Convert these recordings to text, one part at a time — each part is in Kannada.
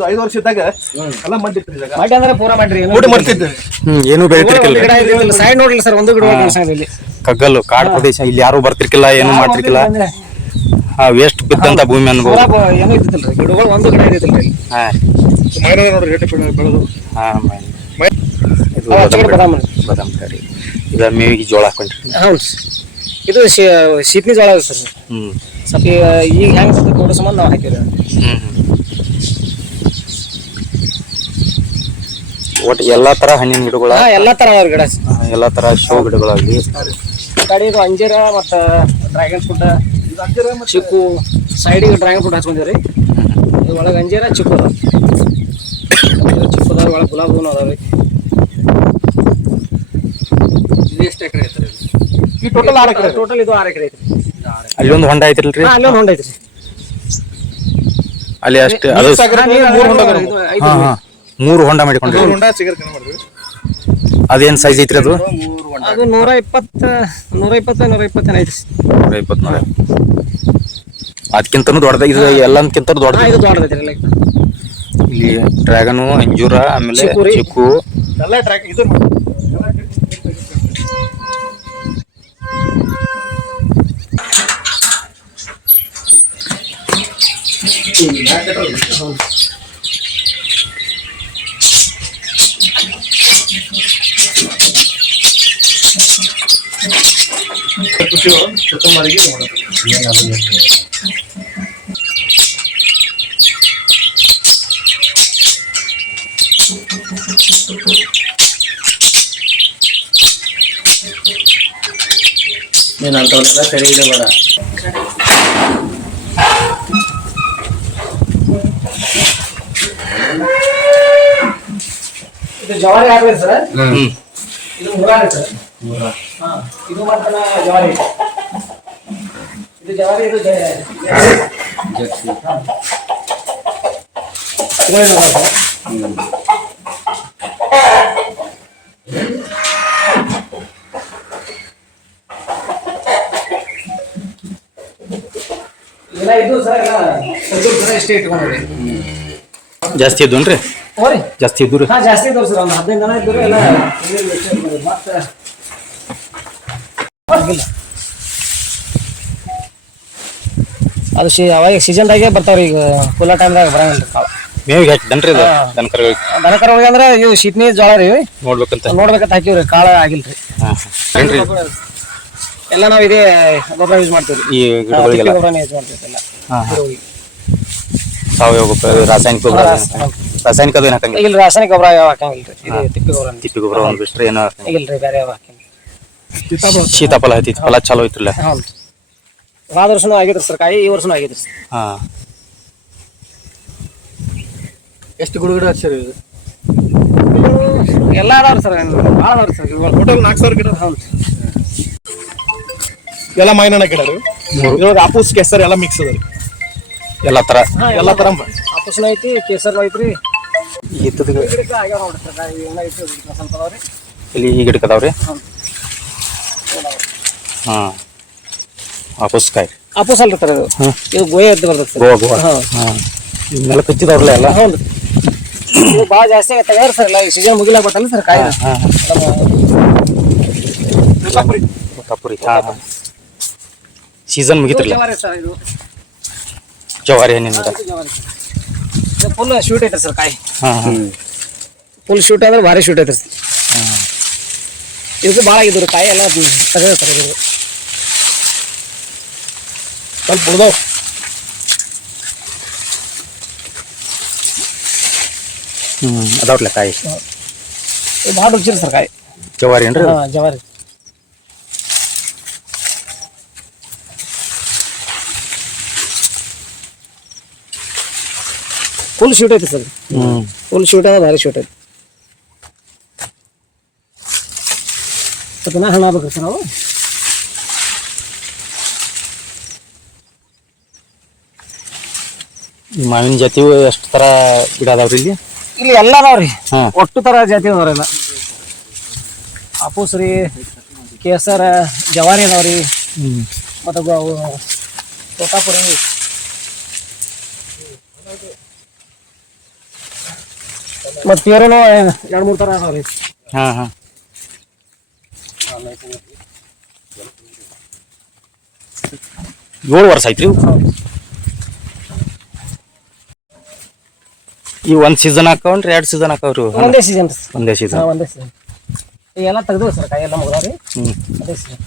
ಇದು ಐದು ವರ್ಷ ಇದ್ದಾಗ ಎಲ್ಲ ಮಡ್ಡಿತ್ರಿ ಇದಾಗ ಮಾಡಿ ಅಂದ್ರೆ ಪೂರ ಮಾಡ್ರಿ ಊಟ ಮಾಡ್ತಿದ್ದೆ ಹ್ಮ್ ಏನು ಬೆಳಿತಿರ್ಕಿಲ್ಲ ಸರ್ ಒಂದು ಗಿಡ ಕಾಣಿಸ್ತಾ ಇಲ್ಲಿ ಕಗ್ಗಲ್ಲು ಕಾಡು ಪ್ರದೇಶ ಇಲ್ಲಿ ಯಾರು ಬರ್ತಿರ್ಕಿಲ್ಲ ಏನು ಮಾಡ್ತಿರ್ಕಿಲ್ಲ. ಅಂದ್ರೆ ಆ ವೇಸ್ಟ್ ಬಿದ್ದಂತ ಭೂಮಿ ಅನ್ಬೋದು. ಬ- ಏನೂ ಗಿಡಗಳು ಒಂದು ಗಿಡ ರೀ. ಹಾ. ಮೈನ ನೋಡ್ರಿ ರೇಟ್ ಬೆಳೆದು. ಹಾ ಮ- ಮೈ- ಇದು ಅವು ಬಾದಾಮ್. ಹಚ್ಚಿದ್ರೆ ಬಾದಾಮ್. ಕಡ್ಡಿ. ಬಾದಾಮ್ ಕಡ್ಡಿ ಇದ ಮೇವಿಗೆ ಜೋಳ ಹಾಕೊಂಡ್ರಿ ಹೌದು ಇದು ಶೀತ್ನಿ ಜೋಳ ಇದೆ ಸರ್. ಹ್ಮ್. ಸ್ವಲ್ಪ ಈಗ ಹೆಂಗ್ ನೋಡೋ ಸಂಬಂಧ ನಾವು ಹಾಕಿದ್ರೆ ಹ್ಮ್. ಒಟ್ಟು ಎಲ್ಲಾ ತರ ಹಣ್ಣಿನ ಗಿಡಗಳ ಹಾ ಎಲ್ಲಾ ತರ ಅದಾವ್ರಿ ಗಿಡ. ಎಲ್ಲಾ ತರ ಶೋ ಗಿಡಗಳಾಗ್ಲಿ. ಕಡೆ ಇದು ಅಂಜೀರ ಮತ್ತ ಡ್ರ್ಯಾಗನ್ ಫ್ರೂಟ್ ಚಿಕ್ಕು ಸೈಡಿಗೆ ಡ್ರ್ಯಾಗನ್ ಫ್ರೂಟ್ ಹಚ್ಕೊಂಡಿವ್ರಿ. ಇದು ಒಳಗೆ ಅಂಜೀರ ಚಿಕ್ಕು ಅದಾವ. ಅಂಜೀರ ಚಿಕ್ಕು ಅದಾವ ಒಳಗೆ ಗುಲಾಬ್ ಹೂನು ಅದಾವ್ರಿ. ಇದು ಎಷ್ಟು ಎಕರೆ ಐತ್ರಿ ಈ ಟೋಟಲ್ ಆರು ಎಕರೆ ಟೋಟಲ್ ಇದು ಆರು ಎಕರೆ ಐತ್ರಿ. ಅಲ್ಲೊಂದು ಒಂದು ಹೊಂಡ ಐತಿಲ್ರಿ? ಹಾ ಅಲ್ಲಿ ಒಂದು ಹೊಂಡ ಐತ್ರಿ. ಅಲ್ಲಿ ಅಷ್ಟೇ ಅದು ಸಾಗರ ಮೂರು ಹೊಂಡ ಅದಾವ. ಇದು ಐದು ಹಾ ಹಾ. ಮೂರು ಹೊಂಡ ಮಾಡಿಕೊಂಡ್ರಿ ಮೂರು ಹೊಂಡ ಮಾಡಿದ್ವಿ ಅದೇನ್ ಸೈಜ್ ಐತ್ರಿ ಅದು? ಅದು ನೂರ ಇಪ್ಪತ್ತ ನೂರ ಇಪ್ಪತ್ತ ನೂರ ಇಪ್ಪತ್ತೇನು ಐತ್ರಿ. ನೂರ ಇಪ್ಪತ್ತ್ ನೂರ ಅದಕ್ಕಿಂತನೂ ದೊಡ್ಡದ ಇದು ಎಲ್ಲಕ್ಕಿಂತ ಹಾ ದೊಡ್ಡದ ಇದು ದೊಡ್ಡದೈತ್ರಿ ಲೈಕ್ ಇಲ್ಲಿ ಡ್ರ್ಯಾಗನು ಅಂಜೂರ ಆಮೇಲೆ ಚಿಕ್ಕು. ಎಲ್ಲ ಟ್ರ್ಯಾಕ್ ಇದು ಖುಷಿ ಕುಟುಂಬರಿಗೆ ಮಾಡೋದು ನೀನು ಅಂತವ್ರಲ್ಲ ಸರಿ ಇದೆ ಬೇಡ ಇದು ಜವಾರಿ ಆಗ್ಬೇಕು ಸರ್. ಇದು ಮುರಾರಿ ಸರ್. ಇದು ಮಾತ್ರ ಜವಾರಿ ಇದು ಜವಾರಿ ಇದು ಜ- ಹಾ. ತಗೊಳ್ಳಿ ನೋಡಿ ಸರ್. ಎಲ್ಲ ಇದು ಸರ್ ಎಲ್ಲ ಇದು ಸರ್ ಇಷ್ಟೇ ಇಟ್ಕೊಂಡ್ರಿ ಜಾಸ್ತಿ ಇದ್ವನ್ರಿ ಹೋರಿ ಜಾಸ್ತಿ ಇದ್ದು ಹಾ ಜಾಸ್ತಿ ಇದ್ದವ್ರು ಸರ್ ಒಂದು ಹದಿನೈದು ಜನ ಇದ್ರು ಎಲ್ಲ ಇಲ್ಲಿ ಎಷ್ಟೇ ಇರ್ಬೋದು. ಮತ್ತೆ ಆಗಿಲ್ಲ. ಅದು ಸಿ ಅವಾಗ ಸೀಸನ್ದಾಗೆ ಬರ್ತಾವ್ರಿ ಈಗ ಕುಲ್ಲ ಟೈಮ್ದಾಗ ಬರಂಗಿಲ್ಲ ಕಾಳು ಮೇವಿಗೆ ಹಾಕಿದನ್ರಿ ಇದು? ಹಾ. ದನಕರುಗಳಿಗೆ ದನಕರ ಹೋಗಿ ಅಂದ್ರೆ ಇವು ಶೀತ್ನಿ ಜೋಳ ರೀ. ನೋಡ್ಬೇಕಂತ? ನೋಡ್ಬೇಕಂತ ಹಾಕಿವ್ರಿ ಕಾಳ ಆಗಿಲ್ರಿ. ಹಾ ಏನ್ರಿ? ಎಲ್ಲ ನಾವು ಇದೇ ಗೊಬ್ಬರ ಯೂಸ್ ಮಾಡ್ತೀವಿ ಈ ಗಿಡಗಳಿಗೆಲ್ಲ? ಗೊಬ್ಬರನೇ ಯೂಸ್ ಮಾಡ್ತೀವಿ ಎಲ್ಲ. ಹಾ ಹಾ. ಗಿಡಗಳಿಗೆ. ಸಾವಯವ ಗೊಬ್ಬರ ಇದು ರಾಸಾಯನಿಕ ಗೊಬ್ಬರ ರಾಸ- ರಾಸಾಯನಿಕ ಅದೇನು ಹಾಕಂಗಿಲ್ಲ? ಇಲ್ಲ ರಾಸಾಯನಿಕ ಗೊಬ್ಬರ ಯಾವ ಹಾಕಂಗಿಲ್ರಿ? ಇದು ತಿಪ್ಪಿ ಗೊಬ್ಬರ. ತಿಪ್ಪಿ ಗೊಬ್ಬರ ಒಂದು ಬಿಟ್ರೆ ಏನೋ ಹಾಕಂಗಿಲ್ಲ. ಇಲ್ರಿ ಬೇರೆ ಯಾವ ಹಾಕಂಗಿಲ್ಲ. ಸೀತಾಫಲ ಹತ್ತಿತ್ತು. ಫಲ ಚಲೋ ಐತ್ರಲ್ಲ ಹೌದು. ವರ್ಷನೂ ಆಗಿದ್ರಿ ಸರ್ ಕಾಯಿ ಈ ವರ್ಷನೂ ಆಗಿದ್ರಿ ಸರ್. ಹಾ. ಎಷ್ಟು ಗುಡುಗಡೆ ಹಚ್ಚಿರಿ ಇದು? ಎಲ್ಲ ಅದಾವ್ರಿ ಸರ್ ಭಾಳ ಅದಾವ್ರಿ ಸರ್ ಇವಾಗ ಟೋಟಲ್ ನಾಲ್ಕು ಸಾವಿರ ಗಿಡ ಹೌದು. ಎಲ್ಲ ಮೈನನ ಗಿಡ ರೀ ಇದ್ರೊಳಗೆ ಆಪೂಸ್ ಕೆಸರ್ ಎಲ್ಲ ಮಿಕ್ಸ್ ಅದ ರೀ ಎಲ್ಲ ತರ. ಎಲ್ಲ ತರ ಆಪೂಸ್ನ ಐತಿ ಕೇಸರ್ ಐತ್ರಿ. ಈ ಗಿಡಕ್ಕೆ ಆಗ್ಯಾವ ನೋಡ್ರಿ ಸರ್ ಕಾಯಿ ಎಲ್ಲ ಐತಿ ಸ್ವಲ್ಪ ಅದಾವ್ರಿ. ಇಲ್ಲಿ ಈ ಗಿಡಕ್ಕೆ ಅದಾವ್ರಿ. ಹೌದು. ಹಾ. ಆಪಸ್ಕಾಯಿ ಆಪಸ್ ಅಲ್ರಿ ಸರ್ ಇದು ಹ್ಮ್. ಇದು ಗೋಯ ಎದ್ದು ಬರ್ತದೆ ಸರ್. ಗೋವಾ ಗೋವಾ ಹಾಂ. ಹಾ. ಇವನ್ನೆಲ್ಲ ಕಚ್ಚಿದವ್ರಲ್ಲ ಎಲ್ಲ ಹೌದು. ಇದು ಭಾಳ ಜಾಸ್ತಿ ಸರ್ ಎಲ್ಲ. ಈ ಸೀಸನ್ ಬರ್ತಲ್ಲ ಸರ್ ಕಾಯಿ ಹಾ ಕಪುರಿ ಹಾಂ. ಹಾ ಸೀಸನ್ ಮುಗಿತ್ರಲ್ಲ ಜವಾರಿ ಸರ್ ಇದು. ಜವಾರಿ ಹಣ್ಣಿನ ಗಿಡ ಜವಾರಿ. ಇದು ಫುಲ್ ಶೂಟ್ ಐತೆ ಸರ್ ಕಾಯಿ. ಹಾ ಹಾಂ. ಫುಲ್ ಶೂಟ್ ಆದ್ರೆ ಭಾರಿ ಶೂಟ್ ಐತೆ ಸರ್. ಇದಕ್ಕೆ ಭಾಳ ಆಗಿದ್ರು ಕಾಯಿ ಎಲ್ಲ ತೆಗೆದ ಸರ್ ಇದು. ಸ್ವಲ್ಪ ಉಳ್ದಾವ್ ಹ್ಮ್ ಅದಾವ್ರಲ್ಲ ಕಾಯಿ. ಇದು ಭಾಳ ರುಚಿ ಸರ್ ಕಾಯಿ. ಜವಾರಿ ಏನ್ರಿ ಹಾ ಜವಾರಿ. ಫುಲ್ ಶೂಟ್ ಐತೆ ಸರ್. ಹ್ಮ್. ಫುಲ್ ಶೂಟ್ ಅದ ಭಾರಿ ಶೂಟ್ ಐತೆ. ಸ್ವಲ್ಪ ದಿನ ಹಣ್ಣು ಆಗ್ಬೇಕ್ರಿ ಸರ್ ನಾವು ಮಾವಿನ ಜಾತಿ ಎಷ್ಟು ತರ ಗಿಡ ಅದಾವ್ರಿ ಇಲ್ಲಿ? ಇಲ್ಲಿ ಎಲ್ಲ ಅದಾವ್ರಿ. ಹಾ. ಒಟ್ಟು ತರ ಜಾತಿ ಅದಾವ್ರಿ ಎಲ್ಲ. ಅಪೂಸ್ರಿ ಕೇಸರ ಜವಾರಿ ಅದಾವ್ರಿ. ಹ್ಮ್. ಮತ್ತು ಗೊ- ಅವು ತೋತಾಪುರಿ ಮತ್ತು ಪೇರುನು ಎರಡು ಮೂರು ಥರ ಅದಾವ್ರಿ. ಹಾ ಹಾ. ಏಳು ವರ್ಷ ಆಯ್ತ್ರಿ ಇವು? ಈ ಒಂದ್ ಸೀಸನ್ ಹಾಕೊಂಡ್ರಿ ಎರಡ್ ಸೀಸನ್ ಹಾಕವ್ರಿ? ಒಂದೇ ಸೀಸನ್ ಒಂದೇ ಸೀಸನ್ ಒಂದೇ ಸೀಸನ್ ಎಲ್ಲ ತೆಗ್ದು ಸರ್ ಕಾಯಿ ಎಲ್ಲ ಮುಗ್ದಾವ ರೀ ಹ್ಮ್. ಅದೇ ಸೀಸನ್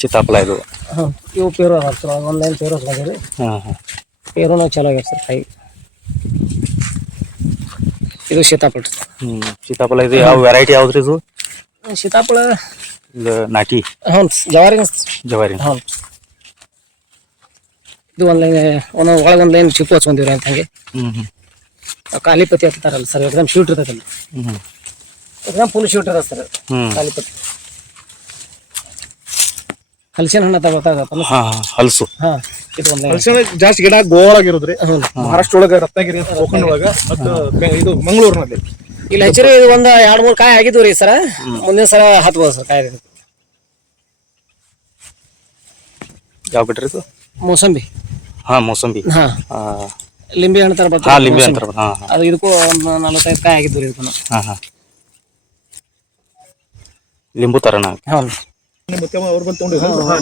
ಸೀತಾಫಲ ಇದು. ಹಾಂ ಇವು ಪೇರು ಸರ್ ಒಂದೈದು ಪೇರು ಹಾಕಿರಿ ಹಾ ಹಾ. ಪೇರುನೂ ಚಲೋ ಆಗ್ಯಾವ ಸರ್ ಕಾಯಿ ಇದು ಸೀತಾಫಲ ಹ್ಞೂ ಹ್ಮ್ ಸೀತಾಫಲ ಇದು ಯಾವ ವೆರೈಟಿ ಯಾವ್ದ್ರಿ ಇದು? ಸೀತಾಫಲ. ಇದು ನಾಟಿ. ಹ್ಞೂ ಜವಾರಿ ಜವಾರಿ. ಹ್ಞೂ ಇದು ಒಂದು ಲೈನ್ ಒಂದು ಒಳಗೆ ಒಂದು ಲೈನ್ ಚಿಪ್ಪು ಹಚ್ಕೊಂಡಿವ್ರಿ ಅಂತ ಹಂಗೆ ಹ್ಮ್ ಹ್ಮ್. ಕಾಲಿಪತಿ ಹತ್ತಾರಲ್ಲ ಸರ್ ಎಕ್ಸಾಮ್ ಶೂಟ್ ಇರ್ತೈತಲ್ಲ ಹ್ಮ್. ಎಕ್ಸಾಮ್ ಫುಲ್ ಶೂಟ್ ಇರ್ತದೆ ಸರ್ ಕಾಲಿಪತಿ ಹಲಸಿನ ಹಣ್ಣು ಅಂತ ಹಲಸು ಹಾ ಹಾ ಹಲ್ಸು. ಹಾಂ ಇದು ಒಂದು. ಲೈನ್ ಜಾಸ್ತಿ ಗಿಡ ಗೋವಾಳಾಗಿರೋದ್ರಿ ಹ್ಞೂ ಮಹಾರಾಷ್ಟ್ರ ಒಳಗ ರತ್ನಗಿರಿ ಅಂತ ಕೋಕಣ್ ಒಳಗ ಮತ್ತು ಇದು ಮಂಗಳೂರಿನಲ್ಲಿ. ಇಲ್ಲಿ ಹಚ್ಚಿರಿ ಇದು ಒಂದು ಎರಡು ಮೂರು ಕಾಯಿ ಆಗಿದ್ವು ರೀ ಸರ. ಮುಂದಿನ ಸಲ ಹತ್ಬೋದು ಸರ್ ಕಾಯಿ ಯಾವ ಬಿಟ್ರಿ ಇದು? ಮೋಸಂಬಿ. ಹಾ ಮೋಸಂಬಿ. ಹಾಂ. ಹಾ ಲಿಂಬೆ ಹಣ್ಣು ತರ ಹಾ ಬರ್ತದೆ ಲಿಂಬೆ ಹಣ್ಣು ಅಂತಾರ ಹಾ ಹಾ. ಅದು ಇದಕ್ಕೂ ಒಂದು ನಲವತ್ತೈದು ಕಾಯಿ ಆಗಿದ್ದು ರೀ ಇದಕ್ಕೂ ಹಾ ಹಾ. ಲಿಂಬು ತರಣ ಹೌದು. ಮತ್ತೆ ಅವರು ಬಂದು ತಗೊಂಡಿದ್ರು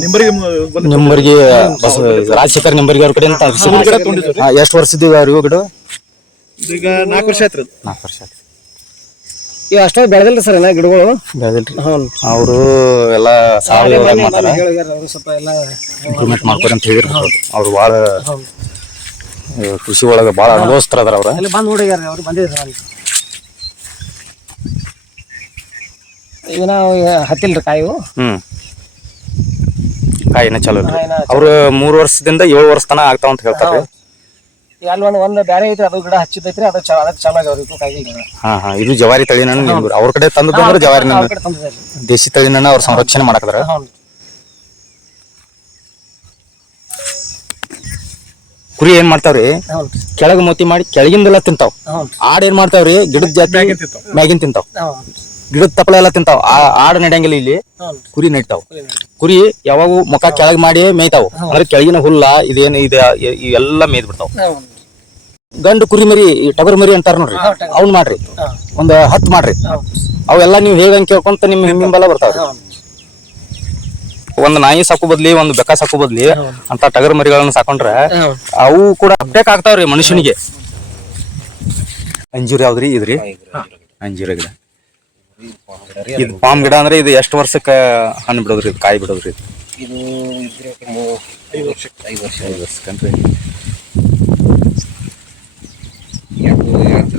ನಿಂಬರಿಗೆ ಬಸ ರಾಜಶೇಖರ್ ನಿಂಬರ್ಗಿ ಅವ್ರ ಕಡೆ ಅಂತ ಎಷ್ಟು ಇದ್ದೀವಿ ಇವು ಗಿಡ? ಈಗ ನಾಲ್ಕು ವರ್ಷ ಆಯ್ತು ನಾಲ್ಕು ವರ್ಷ ಆಯ್ತು. ಇವು ಅಷ್ಟೇ ಬೆಳೆದಿಲ್ಲ ಸರ್ ಎಲ್ಲ ಗಿಡಗಳು? ಬೆಳೆದಿಲ್ರಿ. ಹ್ಞೂ ಅವರು ಎಲ್ಲ ಸಾವಯವ ಮಾಡ್ತಾರ. ಹೇಳಿದಾರೆ ಅವರು ಸ್ವಲ್ಪ ಎಲ್ಲ ಇಂಪ್ರೂವ್ಮೆಂಟ್ ಮಾಡ್ಕೊರಿ ಅಂತ ಹೇಳಿರ್ಬೋದು ಅವ್ರು ಭಾಳ ಹೌದು. ಕೃಷಿ ಒಳಗೆ ಭಾಳ ಅನುಭವಿಸ್ತಾರ ಅದಾರ ಅವ್ರ. ಅಲ್ಲಿ ಬಂದು ನೋಡಿದಾರೆ ಅವ್ರು ಬಂದಿದ್ದಾರೆ ಅಲ್ಲಿ. ಈಗ ನಾವು ಹತ್ತಿಲ್ರಿ ಕಾಯಿವು ಹ್ಞೂ ಕಾಯಿನ ಚಲೋ ಅವರು ಕಾಯಿನ ಅವ್ರು ಮೂರು ವರ್ಷದಿಂದ ಏಳು ವರ್ಷ ತನಕ ಆಗ್ತಾವ ಅಂತ ಹೇಳ್ತಾರೆ ಅಲ್ಲಿ ಒಂದು ಒಂದು ಬ್ಯಾರೆ ಐತ್ರಿ ಅದು ಗಿಡ ಹಚ್ಚಿದೈತ್ರಿ ಅದು ಚಲೋ ಅದಕ್ಕೆ ಚಲೋ ಆಗ್ಯಾವ ಇದು ಕಾಯಿ ಹಾ ಹಾ. ಇದು ಜವಾರಿ ತಳಿನ ಅವ್ರ ಕಡೆ ತಂದು ಅಂದ್ರೆ ಜವಾರಿ ದೇಶಿ ತಳಿನ ಅವ್ರ ಸಂರಕ್ಷಣೆ ಮಾಡಕದ್ರ ಕುರಿ ಏನ್ ಮಾಡ್ತಾವ್ರಿ? ಕೆಳಗ ಮೋತಿ ಮಾಡಿ ಕೆಳಗಿಂದೆಲ್ಲ ತಿಂತಾವ್. ಆಡ್ ಏನ್ ಮಾಡ್ತಾವ್ರಿ? ಗಿಡದ ಜಾತಿ ಮ್ಯಾಗಿನ್ ತಿಂತಾವ್. ಹೌದು ಗಿಡದ ತಪ್ಪಲ ಎಲ್ಲ ತಿಂತಾವ್. ಆ ಆಡ್ ನಡೆಯಂಗಿಲ್ಲ ಇಲ್ಲಿ. ಕುರಿ ನೆಡ್ತಾವ್. ಕುರಿ ಯಾವಾಗ ಮುಖ ಕೆಳಗ್ ಮಾಡಿ ಮೇಯ್ತಾವ್. ಅಂದ್ರೆ ಕೆಳಗಿನ ಹುಲ್ಲ ಇದೇನು ಇದೆ ಇವೆಲ್ಲ ಮೇಯ್ದ್ ಬಿಡ್ತಾವ್. ಗಂಡು ಕುರಿ ಮರಿ ಈ ಟಗರ್ ಮರಿ ಅಂತಾರ ನೋಡ್ರಿ. ಅವ್ನ್ ಮಾಡ್ರಿ. ಒಂದ್ ಹತ್ ಮಾಡ್ರಿ. ಅವೆಲ್ಲ ನೀವು ಹೇಗಂಗ್ ಕೇಳ್ಕೊಂತ ನಿಮ್ ಹಿಂಬಲ ಬರ್ತಾವ್ರಿ. ಒಂದ್ ನಾಯಿ ಸಾಕು ಬದ್ಲಿ ಒಂದ್ ಬೆಕ್ಕ ಸಾಕು ಬದ್ಲಿ ಅಂತ ಟಗರ್ ಮರಿಗಳನ್ನ ಸಾಕೊಂಡ್ರೆ ಅವು ಕೂಡ ಅಪ್ಡೇಟ್ ಆಗ್ತಾವ್ರಿ ಮನುಷ್ಯನಿಗೆ. ಅಂಜೂರ್ ಯಾವ್ದ್ರಿ? ಇದ್ರಿ? ಅಂಜೂರ ಗಿಡ. ಇದು ಪಾಮ್ ಗಿಡ ಅಂದ್ರೆ ಇದು ಎಷ್ಟು ವರ್ಷಕ್ಕ ಹಣ್ಣು ಬಿಡೋದ್ರಿ ಇದು ಕಾಯಿ ಬಿಡೋದ್ರಿ ಇದು? ಐದು ವರ್ಷ ಐದು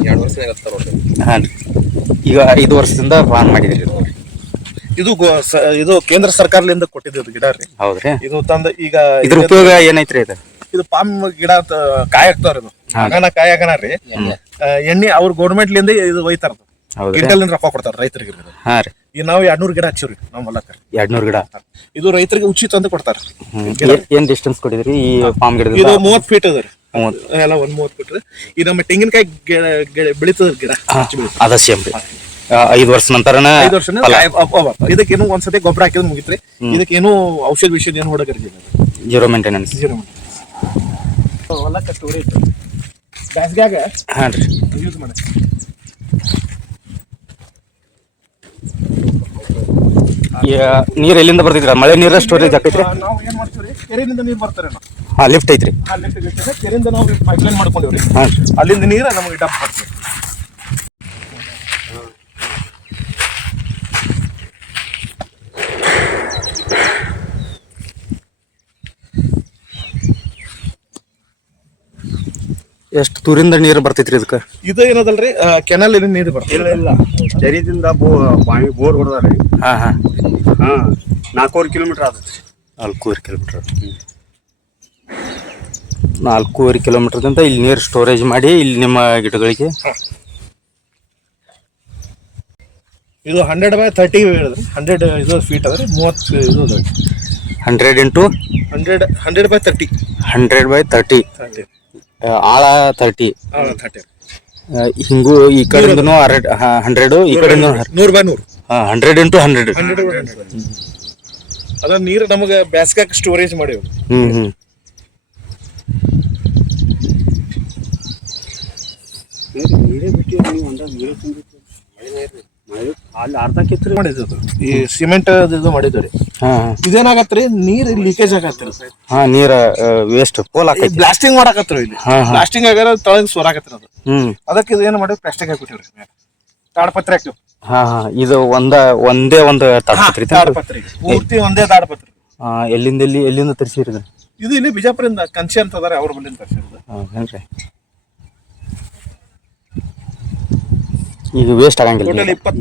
ಎರಡು ಈಗ ಐದು ವರ್ಷದಿಂದ ಪಾನ್ ಮಾಡಿದ್ರಿ ಇದು. ಇದು ಗೋ- ಸ- ಇದು ಕೇಂದ್ರ ಸರ್ಕಾರದಿಂದ ಕೊಟ್ಟಿದ್ದು ಗಿಡ ರೀ. ಹೌದ್ರಿ. ಇದು ತಂದ ಈಗ ಇದ್ರ ಉಪಯೋಗ ಏನೈತ್ರಿ ಇದು? ಇದು ಪಾಮ್ ಗಿಡ ಅಂತ ಕಾಯಿ ಹಾಕ್ತಾವ್ರಿ ಇದು ಅಗಣ ಕಾಯಿ ರೀ. ಆ, ಎಣ್ಣೆ ಅವ್ರ ಗೌರ್ಮೆಂಟ್ ಲಿಂದ ಇದು ಒಯ್ತಾರ ಹೌದ್ರಿ. ರೊಕ್ಕ ಕೊಡ್ತಾರ ರೈತರಿಗೆ ಇದು. ಹಾ ರೀ. ಈಗ ನಾವು ಎರಡ್ನೂರು ಗಿಡ ಹಚ್ಚಿವ್ರಿ ನಮ್ಮ ಹೊಲಕ್ಕ ಎರಡ್ನೂರು ಗಿಡ? ಇದು ರೈತರಿಗೆ ಉಚಿತ ಅಂತ ಕೊಡ್ತಾರ. ಹ್ಮ್. ಏ- ಏನ್ ಡಿಸ್ಟೆನ್ಸ್ ಕೊಟ್ಟಿದ್ರಿ ಈ ಪಾಮ್ ಇದು ಗಿಡದಿಂದ ಮೂವತ್ ಫೀಟ್ ಅದ ರೀ. ಮೂವತ್ತು. ಎಲ್ಲ ಒಂದ್ ಮೂವತ್ ಫೀಟ್ ರೀ. ಈ ನಮ್ಮ ತೆಂಗಿನಕಾಯಿ ಗಿಡ ಗಿಡ- ಬೆಳಿತದ ಗಿಡ. ಹಚ್ಚಿ ಬೆಳಿತದ. ಅದ ಸೇಮ್ ರೀ. ಆ, ಐದು ವರ್ಷ ನಂತರ ಐದು ವರ್ಷ ಇದಕ್ಕೇನು ಒಂದ್ಸತಿ ಗೊಬ್ಬರ ಹಾಕಿದ್ರೆ ಮುಗಿತ್ರಿ. ಇದಕ್ಕೇನು ಔಷಧ ವಿಷಯ ಏನು ಹೊಡಕ ಜೀರೋ ಮೇಂಟೆನೆನ್ಸ್ ಜೀರೋ ಹೊಲಕ್ಕ ಸ್ಟೋರೇಜ್ ಬ್ಯಾಸ್ಗ್ಯಾಗ ಹಾಂ ರೀ. ಯೂಸ್ ಮಾಡಿ. ನೀರ್ ಎಲ್ಲಿಂದ ಬರ್ತಿದ್ರ? ಮಳೆ ನೀರ ಸ್ಟೋರೇಜ್ ಹಾಕೈತ್ರಿ? ನಾವು ಏನ್ ಮಾಡ್ತೀವಿ ರೀ ಕೆರೆಯಿಂದ ನೀರು ಬರ್ತಾರೆ ಹಾ ಲಿಫ್ಟ್ ಐತ್ರಿ. ಆ ಕೆರೆಯಿಂದ ನಾವು ಪೈಪ್ಲೈನ್ ಮಾಡ್ಕೊಂಡಿವ್ರಿ. ಹಾಂ ಅಲ್ಲಿಂದ ನೀರ ನಮಗೆ ಡಂಪ್ ಮಾಡ್ತೀವಿ ಎಷ್ಟು ದೂರಿಂದ ನೀರು ಬರ್ತೈತ್ರಿ ಇದಕ್ಕೆ? ಇದು ಏನದಲ್ರಿ? ಕೆನಲ್ ನೀರು ಬರ್ತದೆ ಇಲ್ಲ ಇಲ್ಲ. ಚರಿದಿಂದ ಬೋ ಬಾವಿ ಬೋರ್ ಹೊಡೆದಾರೆ ಹಾ ಹಾ. ಹಾ ನಾಲ್ಕೂವರೆ ಕಿಲೋಮೀಟರ್ ಆಗುತ್ತೆ ನಾಲ್ಕೂವರೆ ಕಿಲೋಮೀಟರ್. ನಾಲ್ಕೂವರೆ ಕಿಲೋಮೀಟರ್ದಿಂದ ಇಲ್ಲಿ ನೀರು ಸ್ಟೋರೇಜ್ ಮಾಡಿ ಇಲ್ಲಿ ನಿಮ್ಮ ಗಿಡಗಳಿಗೆ. ಇದು ಹಂಡ್ರೆಡ್ ಬೈ ತರ್ಟಿ ಹಂಡ್ರೆಡ್ ಇದು ಫೀಟ್ ಅದ್ರಿ. ಮೂವತ್ತು ಇದು ಅದ hundred into hundred hundred by thirty hundred by thirty thirty ಆಳ ತರ್ಟಿ ಹಿಂಗೂ ಈ ಕಡೆಯಿಂದನೂ ಹಂಡ್ರೆಡು ಈ ಕಡೆಯಿಂದ ನೂರು ಬೈ ನೂರು ಹಂಡ್ರೆಡ್ ಇಂಟು ಹಂಡ್ರೆಡ್ ಅದ ನೀರು ನಮಗೆ ಬ್ಯಾಸ್ಗ್ಯಾಗ ಸ್ಟೋರೇಜ್ ಮಾಡೇವು ಹ್ಮ್ ಹ್ಮ್. ನೀರೇ ಬಿಟ್ಟಿವಿ ನೀವು ಒಂದ ನೀರೇ ತುಂಬಿತ್ತು? ಮಳೆ ಅಲ್ಲಿ ಅರ್ಧ ಕಿತ್ತು ಮಾಡಿದ್ದು ಅದು. ಈ ಸಿಮೆಂಟ್ ಇದು ಮಾಡಿದ್ವಿ ರೀ? ಹಾ ಇದೇನಾಗತ್ರಿ ನೀರ್ ಲೀಕೇಜ್ ಆಗತ್ರಿ ಹಾ ನೀರ ವೇಸ್ಟ್ ಪೋಲ್ ಆಕೈತಿ. ಬ್ಲಾಸ್ಟಿಂಗ್ ಮಾಡಾಕತ್ರು ಇಲ್ಲಿ. ಹಾ, ಹಾ. ಬ್ಲಾಸ್ಟಿಂಗ್ ಆಗ್ಯಾರ ತಳಗ್ ಸೋರಾಕತ್ರಿ ಅದು. ಹ್ಮ್. ಅದಕ್ಕೆ ಇದು ಏನು ಮಾಡಿ ಪ್ಲಾಸ್ಟಿಕ್ ಹಾಕ್ಬಿಟ್ಟಿವ್ರಿ. ತಾಡ್ಪತ್ರಿ ಹಾಕ್ತಿವಿ. ಹಾ ಹಾ. ಇದು ಒಂದ ಒಂದೇ ಒಂದು ತಾಡ್ಪತ್ರಿ ತಾಡ್ಪತ್ರಿ. ಪೂರ್ತಿ ಒಂದೇ ತಾಡ್ಪತ್ರಿ. ಎಲ್ಲಿಂದ ಎಲ್ಲಿ ಎಲ್ಲಿಂದ ತರಿಸಿರಿ ಇದು? ಇಲ್ಲಿ ಬಿಜಾಪುರಿಂದ ಕಂಚಿ ಅಂತ ಅದಾರೆ ಅವ್ರ ಬಲ್ಲಿಂದ ಹಾ ಹೌದೇನ್ರಿ? ಈಗ ವೇಸ್ಟ್ ಆಗಂಗಿಲ್ಲ. ಟೋಟಲ್ ನೀರು. ಇಪ್ಪತ್ತ್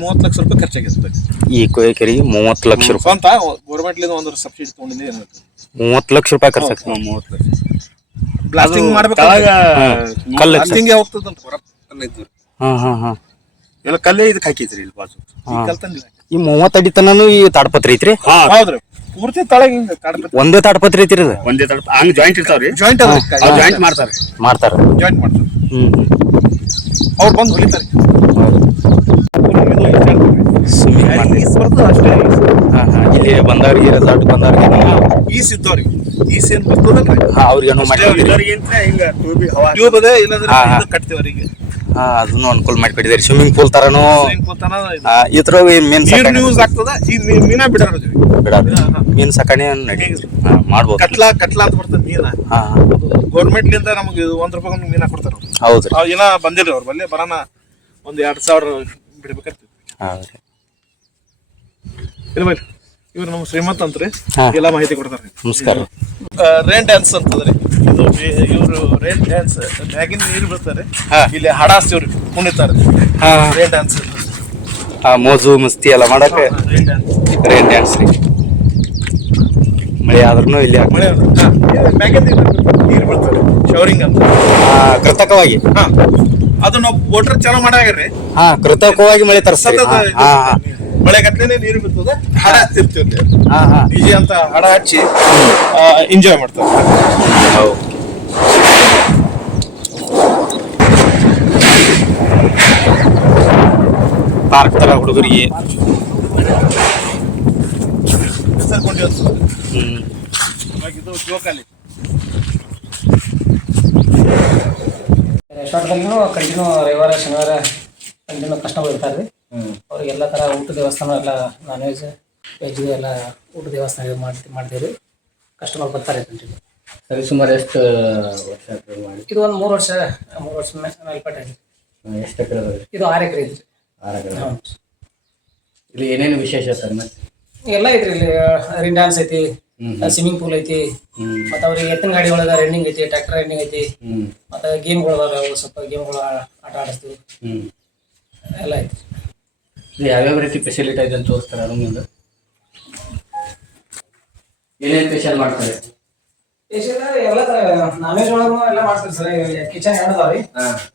ಮೂವತ್ತು ಲಕ್ಷ ರೂಪಾಯಿ ಖರ್ಚಾಗಿರ್ತದೆ ಈ ಕೆರಿಗೆ ಮೂವತ್ತು ಲಕ್ಷ ರೂಪಾಯಿ. ಸ್ವಂತ ಗೌರ್ಮೆಂಟ್ಲಿಂದ ಒಂದು ಸಬ್ಸಿಡಿ ತಗೊಂಡಿದ್ದೆ ಏನಾಯ್ತು ಮೂವತ್ತು ಲಕ್ಷ ರೂಪಾಯಿ ಖರ್ಚಾಗ್ತದೆ. ಮೂವತ್ತು ಲಕ್ಷ. ಬ್ಲಾಸ್ಟಿಂಗ್ ಮಾಡ್ಬೇಕು ತಳಗ ಕಲ್ಲು ಬ್ಲಾಸ್ಟಿಂಗ್ ಹೋಗ್ತದಂತ ಹೊರ ಹಾಂ ಹಾ ಹಾ ಹಾ. ಎಲ್ಲ ಕಲ್ಲೇ ಇದಕ್ಕೆ ಹಾಕಿದ್ರಿ ಇಲ್ಲಿ ಬಾಜು. ಈ ಕಲ್ಲ್ ತಂದಿಲ್ಲ ಈ ಮೂವತ್ತು ಅಡಿ ತನನು ಈ ತಾಡ್ಪತ್ರಿ ಐತ್ರಿ? ಹಾ. ಹೌದ್ರಿ. ಪೂರ್ತಿ ತಳಗ ಹಿಂಗ ತಾಡ್ಪತ್ರಿ. ಒಂದೇ ತಾಡ್ಪತ್ರಿ ಐತ್ರಿ ಇದು ಒಂದೇ ತಡ ಹಂಗ್ ಜಾಯಿಂಟ್ ಇರ್ತಾವ್ರಿ? ಜಾಯಿಂಟ್ ಅದ ಆ ಜಾಯಿಂಟ್ ಮಾಡ್ತಾರೆ. ಮಾಡ್ತಾರ. ಜಾಯಿಂಟ್ ಮಾಡ್ತಾರೆ. ಹ್ಮ್ ಹ್ಮ್. ಅವ್ರು ಬಂದು ಹೊಲಿತಾರೆ. ಬರ್ತದ ಅಷ್ಟೇ. ಇಲ್ಲಿ ಬಂದವ್ರಿಗೆ ರೆಸಾರ್ಟ್ ಬಂದವ್ರಿಗೆ ಈಸ್ ಇದ್ದವ್ರಿಗೆ ಈಸ್ ಏನ್ ಬರ್ತದಲ್ರಿ ಹಾ ಅವ್ರಿಗೆ ಏನೋ ಮಾಡಿ ಹಿಂಗ ಟ್ಯೂಬ್ ಅದೇ ಇಲ್ಲಂದ್ರೆ ಹಾ, ಹಾ. ಇದು ಕಟ್ತೀವಿ ಅವರಿಗೆ. ಹಾ ಅದನ್ನು ಅನುಕೂಲ ಮಾಡಿಕೊಟ್ಟಿದ್ದಾರೆ. ಸ್ವಿಮ್ಮಿಂಗ್ ಪೂಲ್ ತರನು ಈ ತರ ಮೇನ್ ನೀರ್ ಆಗ್ತದ ಈ ಮೀನಾ ಮೀನ್ ಸಾಕಣೆ ಮಾಡ್ಬೋದು. ಕಟ್ಲಾ ಕಟ್ಲಾ ಅಂತ ಬರ್ತದ ಮೀನ. ಗೌರ್ಮೆಂಟ್ ಲಿಂದ ನಮಗೆ ಒಂದ್ ರೂಪಾಯಿ ಒಂದು ಮೀನಾ ಕೊಡ್ತಾರ ಹೌದು ಹೌದ್ರಿ. ಅವ್ ಏನ ಬಂದಿಲ್ಲ ಅವ್ರ ಬಲ್ಲಿ ಬರೋಣ ಒಂದ್ ಎರಡ್ ಸಾವಿರ ಬಿಡ್ಬೇಕಂತ ಇಲ್ಲ ಇವ್ರು ನಮ್ಮ ಶ್ರೀಮಂತ್ ಅಂತ್ರಿ. ಎಲ್ಲ ಮಾಹಿತಿ ಕೊಡ್ತಾರೆ. ನಮಸ್ಕಾರ. ರೇನ್ ಡ್ಯಾನ್ಸ್ ಅಂತದ್ರಿ ಇದು ಇವರು ರೇನ್ ಡ್ಯಾನ್ಸ್ ಮ್ಯಾಗಿನ ನೀರು ಬೀಳ್ತಾರೆ. ಇಲ್ಲಿ ಇಲ್ಲಿ ಇವ್ರು ಕುಣಿತಾರೆ. ಹಾ. ರೇನ್ ಡ್ಯಾನ್ಸ್ ಹಾ ಮೋಜು ಮಸ್ತಿ ಎಲ್ಲ ಮಾಡಕ್ಕೆ ರೇನ್ ಡ್ಯಾನ್ಸ್ ರೇನ್ ಡ್ಯಾನ್ಸ್ ರೀ. ಮಳೆ ಆದ್ರೂ ಇಲ್ಲಿ ಮಳೆ ನೀರು ಬೀಳ್ತಾರೆ. ಶವರಿಂಗ್ ಅಂತ. ಕೃತಕವಾಗಿ. ಹಾ. ಅದು ನಾವು ಬೋಟ್ರ್ ಚಾಲೂ ಮಾಡಾಗ್ರಿ. ಹಾ ಕೃತಕವಾಗಿ ಮಳೆ ತರಿಸ್ತಾರೆ. ಸತತ ಹಾ. ಇದು ಹಾ ಹಾ. ಮಳೆ ಗಟ್ಲೆನೆ ನೀರು ಬೀಳ್ತದೆ ಹಡ ಹಚ್ಚಿರ್ತೀವಿ ಡಿಜೆ ಅಂತ ಹಡ ಹಚ್ಚಿ ಎಂಜಾಯ್ ಮಾಡ್ತಾರೆ ಹೌದು ಪಾರ್ಕ್ ತರ ಹುಡುಗರಿಗೆ ಇದು ಜೋಕಾಲಿ. ರೆಸಾರ್ಟ್ದಲ್ಲಿನೂ ಕಂಟಿನ್ಯೂ ರವಿವಾರ ಶನಿವಾರ ಕಂಟಿನ್ಯೂ ಕಸ್ಟಮರ್ ಇರ್ತಾರೆ ರೀ ಅವ್ರಿಗೆಲ್ಲ ಥರ ಊಟ ದೇವಸ್ಥಾನ ಎಲ್ಲ ನಾನ್ ವೆಜ್ ವೆಜ್ ಎಲ್ಲ ಊಟ ದೇವಸ್ಥಾನ ಮಾಡ್ತೀವಿ ಮಾಡ್ತೀವಿ ಕಸ್ಟಮರ್ ಬರ್ತಾರೆ ಕಂಟಿನ್ಯೂ ಸರಿ ಸುಮಾರು ಎಷ್ಟು ವರ್ಷ ಮಾಡಿ ಇದು ಒಂದು ಮೂರು ವರ್ಷ ಮೂರು ವರ್ಷ ಮೇಲ್ಪಟ್ಟೆ. ಎಷ್ಟು ಎಕರೆ ಇದು ಆರು ಎಕರೆ ಐತ್ರಿ ಆರು ಎಕರೆ ಇಲ್ಲಿ ಏನೇನು ವಿಶೇಷ ಸರ್ ಮತ್ತೆ? ಎಲ್ಲ ಐತ್ರಿ ಇಲ್ಲಿ ರಿನ್ ಡ್ಯಾನ್ಸ್ ಐತಿ ಸ್ವಿಮ್ಮಿಂಗ್ ಪೂಲ್ ಐತಿ ಮತ್ತ ಅವ್ರಿಗೆ ಎತ್ತಿನ ಗಾಡಿ ಒಳಗೆ ರನ್ನಿಂಗ್ ಐತಿ ಟ್ರ್ಯಾಕ್ಟರ್ ರನ್ನಿಂಗ್ ಐತಿ ಮತ್ತ ಗೇಮ್ಗಳು ಸ್ವಲ್ಪ ಗೇಮ್ಗಳು ಆಟ ಆಡಿಸ್ತೀವಿ. ಎಲ್ಲ ಐತಿ ಯಾವ್ಯಾವ ರೀತಿ ಫೆಸಿಲಿಟಿ ಇದೆ ಅಂತ ತೋರಿಸ್ತಾರೆ ಮುಂದೆ ಏನೇನು ಸ್ಪೆಷಲ್ ಮಾಡ್ತಾರೆ? ಯಾವ ಎಲ್ಲ ನಾನ್ ವೆಜ್ ಒಳಗೂ ಎಲ್ಲ ಮಾಡ್ತೀವಿ ಸರ್. ಕಿಚನ್ ಎರಡು ಅದಾವ ರೀ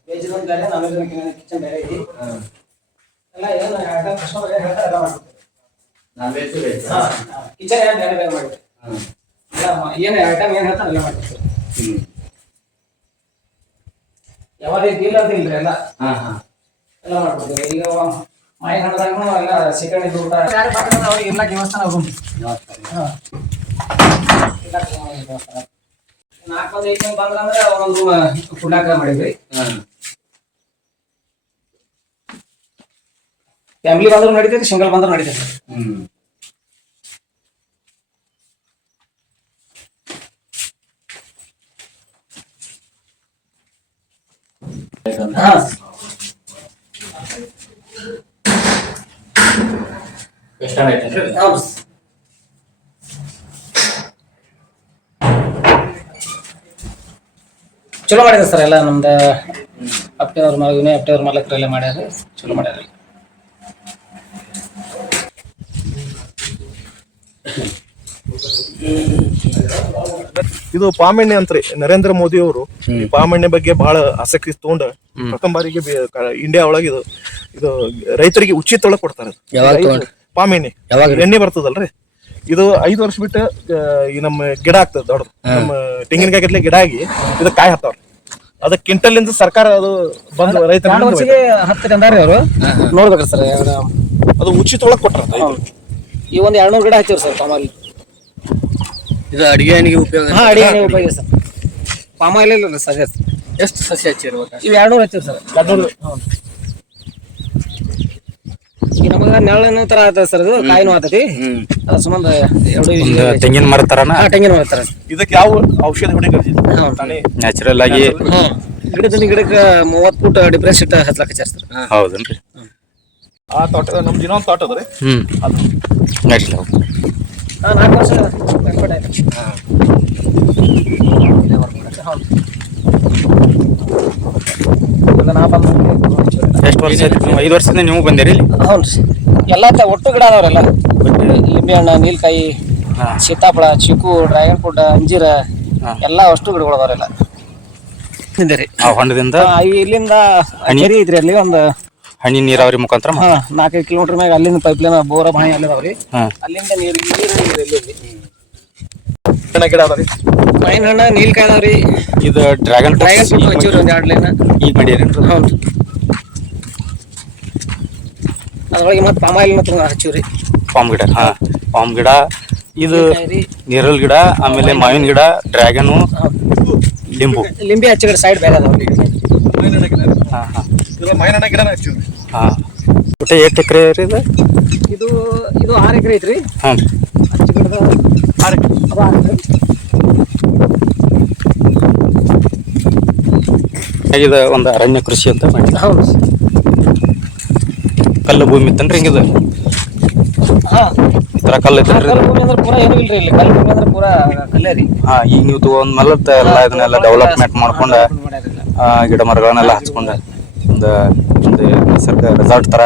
ವೆಜ್ ಒಂದು ಬೇರೆ ನಾನ್ ವೆಜ್ ಕಿಚನ್ ಬೇರೆ ಐತಿ. ಹಾಂ. ಎಲ್ಲ ಏನು ಕಸ್ಟಮರ್ ಹೇಳ್ತಾರೆ ಎಲ್ಲ ಮಾಡ್ತೀವಿ ನಾನ್ ವೆಜ್ ಹಾ ಕಿಚನ್ ಬೇರೆ ಬೇರೆ ಏನು ಐಟಮ್ ಏನು ಹೇಳ್ತಾರೆ ಎಲ್ಲ ಯಾವಾಗ ಐತಿ ಇಲ್ಲ ಅಂತ ಇಲ್ರಿ ಎಲ್ಲ. ಹಾಂ ಹಾಂ. ಎಲ್ಲ ಮಾಡ್ಕೊಡ್ತೀವಿ ಈಗ ಎಲ್ಲ ದೇವಸ್ಥಾನ ರೂಮ್ ನಾಲ್ಕು ಮಂದಿ ಐದು ಮಂದಿ ಬಂದ್ರಂದ್ರೆ ಒಂದು ರೂಮ್ ಕುಡ್ಲಾಕ ಮಾಡಿದ್ವಿ. ಫ್ಯಾಮಿಲಿ ಬಂದ್ರು ನಡೀತೈತಿ ಸಿಂಗಲ್ ಬಂದ್ರು ನಡೀತೈತಿ. ಹ್ಮ್. ಹಾ ಎಷ್ಟು ಆಯ್ತು ಹೌದು ಚಲೋ ಮಾಡಿದ್ರು ಸರ್ ಎಲ್ಲ ನಮ್ದು ಅಪ್ಪಿನವ್ರ ಮಗ ವಿನಯ್ ಅಪ್ಪಿಯವ್ರ ಮಾಲಕರೆಲ್ಲ ಮಾಡ್ಯಾರ. ಚಲೋ ಮಾಡ್ಯಾರ ಇದು ಪಾಮಣ್ಣೆ ಅಂತ್ರಿ ನರೇಂದ್ರ ಮೋದಿ ಅವರು. ಈ ಪಾಮೆಣ್ಣೆ ಬಗ್ಗೆ ಬಹಳ ಆಸಕ್ತಿ ತಗೊಂಡ ಪ್ರಥಮ ಬಾರಿಗೆ ಬೇ- ಕ- ಇಂಡಿಯಾ ಒಳಗೆ ಇದು ಇದು ರೈತರಿಗೆ ಉಚಿತ ಒಳಗೆ ಕೊಡ್ತಾರೆ? ಪಾಮೆಣ್ಣೆ. ಯಾವಾಗ? ಎಣ್ಣೆ ಬರ್ತದಲ್ರಿ? ಇದು ಐದು ವರ್ಷ ಬಿಟ್ಟು ಈ ನಮ್ಮ ಗಿಡ ಆಗ್ತದೆ ದೊಡ್ಡದು. ನಮ್ಮ ತೆಂಗಿನಕಾಯಿ ಗಟ್ಲೆ ಗಿಡ ಆಗಿ ಇದು ಕಾಯಿ ಹತ್ತಾವ್ರಿ. ಅದ ಕ್ವಿಂಟಲ್ ಸರ್ಕಾರ ಅದು ಬಂದು ರೈತರ ಅವರು. ನೋಡ್ಬೇಕ್ರಿ ಸರ್ ಅದು ಉಚಿತ ಒಳಗೆ ಕೊಟ್ರ ಈ ಒಂದು ಎರಡ್ನೂರು ಗಿಡ ಹಚ್ಚಿವ್ರಿ ಸರ್ ಪಾಮಾಯಿಲ್ ಇದು ಅಡಿಗೆ ಎಣ್ಣೆಗೆ ಉಪಯೋಗ ಹಾ ಅಡಿಗೆ ಉಪಯೋಗ ಸರ್. ಪಾಮಾಯಿಲ್ ಇಲ್ಲ ಸರ್ ಎಷ್ಟು? ಸಸಿ ಹಚ್ಚಿರ್ಬೇಕು? ಇವ್ ಎರಡ್ನೂರ್ ಹಚ್ಚಿವ್ರಿ ಸರ್. ಎರಡ್ನೂರು ಈಗ ನಮಗ ನೆರಳಿನ ತರ ಆತದ ಸರ್ ಇದು ಕಾಯಿನೂ ಆತತಿ ಸಂಬಂಧ ಎರಡು ಒಂದು ತೆಂಗಿನ ಮರ ತರನ? ಹಾ, ತೆಂಗಿನ ಮರ ತರ ಇದಕ್ಕೆ ಯಾವ ಔಷಧ ಹೊಡಿಕಲ್ಸಿಲ್ಲ ತಾನೇ? ನ್ಯಾಚುರಲ್ ಆಗಿ ಗಿಡದಲ್ಲಿ ಗಿಡಕ್ಕೆ ಮೂವತ್ ಫುಟ್ ಡಿಫ್ರೆನ್ಸ್ ಇಟ್ಟ ಹಚ್ಲಕ್ ಹಚ್ಚಾರ ಸರ್ ಹೌದನ್ರಿ? ಆ ತೋಟ ನಮ್ದು ಇನ್ನೊಂದು ತೋಟ ಅದ ರೀ. ಹ್ಮ್. ಅದು. ನಡೀಲಿ ಹೋಗ್. ಹಾ ನಾಲ್ಕು ವರ್ಷ ಬೆಂಬಲ ಆಯ್ತು. ಹೌದು. ಇವಾಗ ನಾ ಬಂದ ಎಷ್ಟು ವರ್ಷ ಆಯ್ತು? ನೀವು ಐದು ವರ್ಷದಿಂದ ನೀವು ಬಂದಿರಿ ಇಲ್ಲಿ? ಹ್ಞೂ ರೀ ಎಲ್ಲ ತ- ಒಟ್ಟು ಗಿಡ ಅದಾವ್ರೆಲ್ಲ. ಲಿಂಬೆ ಹಣ್ಣು ನೀಲ್ಕಾಯಿ ಸೀತಾಫಳ ಸೀತಾಫಲ ಚಿಕ್ಕು ಡ್ರ್ಯಾಗನ್ ಫ್ರೂಟ್ ಅಂಜೀರ ಎಲ್ಲಾ ಅಷ್ಟು ಗಿಡಗಳು ಅದಾವ್ರೆಲ್ಲ ರೀ. ಆ ಹೊಂಡದಿಂದ? ಇಲ್ಲಿಂದ ಕೆರೆ ಐತ್ರಿ ಅಲ್ಲಿ ಒಂದು ಹನಿ ನೀರಾವರಿ ಮುಖಾಂತರ ಹಾ ನಾಲ್ಕೈದು ಕಿಲೋಮೀಟರ್ ಮ್ಯಾಗ ಅಲ್ಲಿಂದ ಪೈಪ್ ಲೈನ್ ಬೋರ ಬಾಣಿ ಅಲ್ಲಿ ಅದಾವ್ರಿ. ಅಲ್ಲಿಂದ ನೀರು ನೀರು ನೀರು ಇಲ್ಲಿ. ಹಣ್ಣ ಗಿಡ ಅದ ರೀ ಮಾವಿನ ಹಣ್ಣು ನೀಲ್ಕಾಯಿ ಅದಾವ್ರಿ. ಇದು ಡ್ರ್ಯಾಗನ್ ಡ್ರ್ಯಾಗನ್ ಫ್ರೂಟ್ ಹಚ್ಚಿವ್ರಿ ಒಂದು ಎರಡು ಲೈನ್ ಈಗ ಮಾಡ್ಯಾರೇನ್ರಿ ಹ್ಞೂ ಅದ್ರೊಳಗೆ ಮತ್ತೆ ಪಾಮಾಯಿಲ್ ಮತ್ತೆ ಹಚ್ಚಿವ್ರಿ. ಪಾಮ್ ಗಿಡ ಹಾ ಪಾಮ್ ಗಿಡ ಇದು ನೀರಲ್ ಗಿಡ ಆಮೇಲೆ ಮಾವಿನ ಗಿಡ ಡ್ರ್ಯಾಗನು ಲಿಂಬು. ಲಿಂಬೆ ಹಚ್ಚ ಗಿಡ ಸೈಡ್ ಬೇರೆ ಅದಾವ್ರಿ ಮಾವಿನ ಗಿಡ ಹಾ. ಹಾ ಹಾ. ಒಟ್ಟು ಎಷ್ಟು ಎಕರೆ ರೀ ಇದು? ಇದು ಇದು ಆರು ಎಕರೆ ಐತ್ರಿ. ಹಾಂ ರೀ. ಹಚ್ಚಿ ಗಿಡದ ಆರು ಅದು ಆರು ಎಕರೆ. ಇದು ಒಂದು ಅರಣ್ಯ ಕೃಷಿ ಅಂತ ಮಾಡಿದ? ಹೌದು. ಕಲ್ಲು ಭೂಮಿ ಇತ್ತನ್ರಿ ಹಿಂಗಿದು? ಈ ತರ ಕಲ್ಲು ಐತನ್ರಿ ಹಾ ಈಗ ನೀವು ತಗೊಂಡ್ಮೇಲೆ ಎಲ್ಲ ಇದನ್ನೆಲ್ಲ ಡೆವಲಪ್ಮೆಂಟ್ ಮಾಡ್ಕೊಂಡ ಗಿಡ ಮರಗಳನ್ನೆಲ್ಲ ಹಚ್ಕೊಂಡ ಒಂದು ಒಂದು ನಿಸರ್ಗ ರೆಸಾರ್ಟ್ ತರ.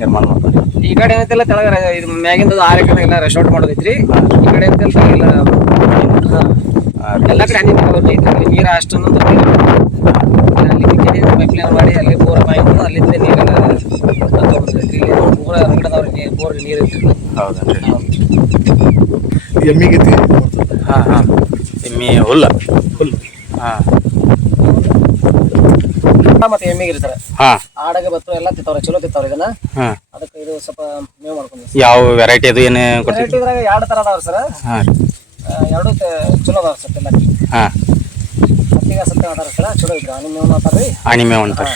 ನಿರ್ಮಾಣ ಮಾಡ್ಕೊಂಡು. ಈ ಕಡೆ ಏನೈತಿಲ್ಲ ತೆಳಗ ಇದು ಮ್ಯಾಗಿಂದ ಆರು ಎಕರೆ ಎಲ್ಲ ರೆಸಾರ್ಟ್ ಮಾಡೋದೈತ್ರಿ. ಈ ಕಡೆ ಏನೈತಿಲ್ಲ ಹಾ. ಎಲ್ಲ ಕಡೆ ಹನಿ ನೀರಾವರಿ ನೀರು ಅಷ್ಟು ಅಲ್ಲಿ ಪೈಪ್ ಲೈನ್ ಮಾಡಿ ಅಲ್ಲಿ ಬೋರ್ ಪೈಪ್ ಅಲ್ಲಿಂದ ನೀರೆಲ್ಲ. ಇಲ್ಲಿ ಪೂರಾ ರಗಡದವ್ರಿ ನೀರು ಬೋರ್ ನೀರು ಹೌದಾ. ಹೌದನ್ರಿ ಎಮ್ಮಿಗೆ ಹಾಂ ಹಾಂ. ಎಮ್ಮಿ ಹುಲ್ಲ. ಹುಲ್ಲು. ಹಾ. ಮತ್ತೆ ಎಮ್ಮಿಗೆ ಇರ್ತಾರೆ. ಹಾ. ಆಡಗೆ ಬತ್ತು ಎಲ್ಲ ತಿತ್ತವ್ರೆ ಚಲೋ ತಿತ್ತವ್ರೆ ಇದನ್ನ? ಹಾ. ಅದಕ್ಕೆ ಇದು ಸ್ವಲ್ಪ ಮೇವು ಮಾಡ್ಕೊಂಡು ಯಾವ ವೆರೈಟಿ ಅದು ಏನು ಕೊಟ್ಟಿದ್ರಾಗ ವೆರೈಟಿ ಇದ್ರಾಗ ಎರಡು ತರ ಅದಾವ ಸರ್. ಹಾಂ ಎರಡು ಚಲೋ ಅದಾವ ಸರ್ ಎಲ್ಲ ಹಾ. ಮತ್ತೀಗ ಸತ್ಯ ಮಾತಾಡ್ರಿ ಸರ್ ಚಲೋ ಇದ್ರಿ ಮೇವು ಮಾತಾಡ್ರಿ ಆಣಿ ಮೇವು ಅಂತಾರೆ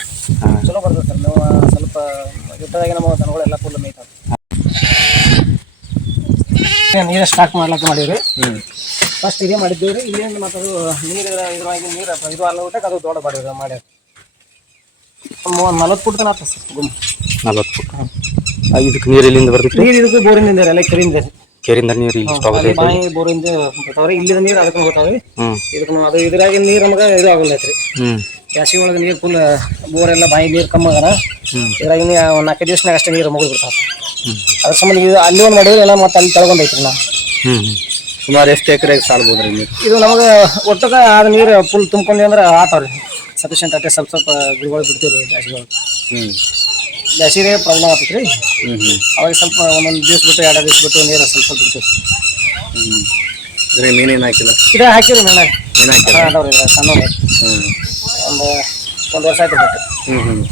ಚಲೋ ಬರ್ತದೆ ಸರ್ ಮೇವು ಸ್ವಲ್ಪ ಯುದ್ಧದಾಗ ನಮ್ಮ ದನಗಳೆಲ್ಲ ಫುಲ್ ಮೇಯ್ತಾವ. ನೀರು ಸ್ಟಾಕ್ ಮಾಡ್ಲಕ್ಕೆ ಮಾಡಿವ್ರಿ? ಫಸ್ಟ್ ಇದೇ ಮಾಡಿದ್ದೀವಿ ರೀ ಇಲ್ಲಿಂದ ಮತ್ತು ಅದು ನೀರು ಇದ್ರೊಳಗೆ ನೀರು ಇದು ಅಲ್ಲ ಊಟಕ್ಕೆ ಅದು ದೊಡ್ಡ ಮಾಡಿವ್ರಿ ಮಾಡ್ಯಾರ. ನಲವತ್ತು ಫುಟ್ ತನ ಆಗ್ತದೆ ಸರ್ ಗುಮ್ ನಲ್ವತ್ತು ಫುಟ್. ಇದಕ್ಕೆ ನೀರು ಇಲ್ಲಿಂದ ಬರ್ತೈತೆ ನೀರು ಇದಕ್ಕೆ ಬೋರಿನಿಂದ ಎಲ್ಲ ಕೆರೆಯಿಂದ ರೀ. ಕೆರೆಯಿಂದ ನೀರು ಇಲ್ಲಿ ಸ್ಟಾಕ್ ಇದೆ ಆಗೈತೆ ಬಾಯಿ ಬೋರಿಂದ ಬರ್ತಾವ್ರಿ ಇಲ್ಲಿ ನೀರು ಅದಕ್ಕೆ ಬರ್ತಾವ್ರಿ ಇದಕ್ಕೆ ಇದಕ್ಕೆ ಅದು ಇದ್ರಾಗಿನ ನೀರು ನಮಗೆ ಇದು ಆಗಲ್ಲೈತ್ರಿ ಹ್ಮ್. ಬ್ಯಾಸಿಗೆ ಒಳಗೆ ನೀರು ಫುಲ್ ಬೋರ್ ಎಲ್ಲ ಬಾಯಿ ನೀರು ಕಮ್ಮಿ ಆಗನ ಇದ್ರಾಗಿನ ಒಂದು ನಾಲ್ಕೈದು ದಿವಸನಾಗ ಅಷ್ಟೇ ನೀರು ಮುಗಿದು ಬಿಡ್ತಾವ. ಅದ್ರ ಸಂಬಂಧ ಇದು ಅಲ್ಲಿ ಒಂದು ಮಾಡಿದ್ರೆ ಎಲ್ಲ ಮತ್ತೆ ಅಲ್ಲಿ ತಳ್ಕೊಂಡೈತ್ರಿ ನಾ ಹ್ಮ್ ಸುಮಾರು ಎಷ್ಟು ಎಕರೆಗೆ ನೀರು? ಇದು ನಮಗೆ ಒಟ್ಟಗ ಆದ ನೀರು ಫುಲ್ ತುಂಬ್ಕೊಂಡಿ ಅಂದ್ರೆ ಆತಾವ್ರಿ ಸಫಿಷಿಯಂಟ್ ಅಟ್ಟೆ ಸ್ವಲ್ಪ ಸ್ವಲ್ಪ ಗಿಡಗಳು ಬಿಡ್ತೀವಿ ರೀ ಬ್ಯಾಸಿಗೆ ಒಳಗೆ. ಹ್ಮ್. ಬ್ಯಾಸಿಗೆ ಪ್ರಾಬ್ಲಮ್ ಆಗ್ತೈತೆ ರೀ. ಹ್ಮ್ ಹ್ಞೂ ಅವಾಗ ಸ್ವಲ್ಪ ಒಂದೊಂದು ದಿವಸ ಬಿಟ್ಟು ಎರಡು ದಿವಸ ಬಿಟ್ಟು ನೀರು ಸ್ವಲ್ಪ ಸ್ವಲ್ಪ ಬಿಡ್ತೀವಿ. ಹ್ಮ್. ಇದ್ರಾಗ ಮೀನೇನು ಹಾಕಿಲ್ಲ? ಇದು ಹಾಕಿರಿ ಮೇಲೆ ಮೀನು ಹಾಕಿಲ್ಲ? ಹಾಂ ಅದಾವ್ರಿ ಇದ್ರಾಗ ಸಣ್ಣ ಹ್ಮ್. ಒಂದು ಒಂದು ವರ್ಷ ಆಯ್ತು ಬಿಟ್ಟು. ಹ್ಮ್ ಹ್ಮ್.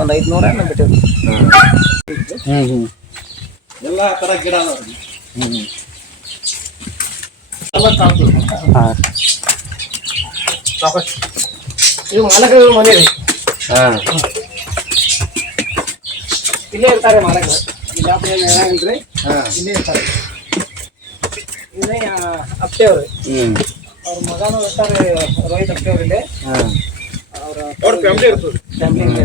ಒಂದು ಐದುನೂರ ನಾವು ಬಿಟ್ಟಿವಿ ಹ್ಮ್ ಹ್ಮ್. ಎಲ್ಲ ಥರ ಗಿಡ ಹ್ಞೂ ಹ್ಮ್ ಹಾ. ಸಾಕಷ್ಟು. ಇದು ಮಾಲಕರು ಮನೆ ರೀ. ಹಾ. ಇಲ್ಲೇ ಇರ್ತಾರೆ ಮಾಲಕರು ಇಲ್ಲಿ ಯಾವ ಏನು ಹೇಳಂಗಿಲ್ರಿ ಹಾ. ಇಲ್ಲೇ ಇರ್ತಾರೆ. ಇನ್ನೇ ಅಪ್ಪೆಯವ್ರು. ಹ್ಮ್. ಅವ್ರ ಮಗನೂ ಇರ್ತಾರೆ ರೋಹಿತ್ ಅಪ್ಪೆಯವ್ರು ಇಲ್ಲೇ. ಹಾ. ಅವ್ರ ಅವ್ರ ಫ್ಯಾಮಿಲಿ ಇರ್ತದೆ. ಫ್ಯಾಮಿಲಿ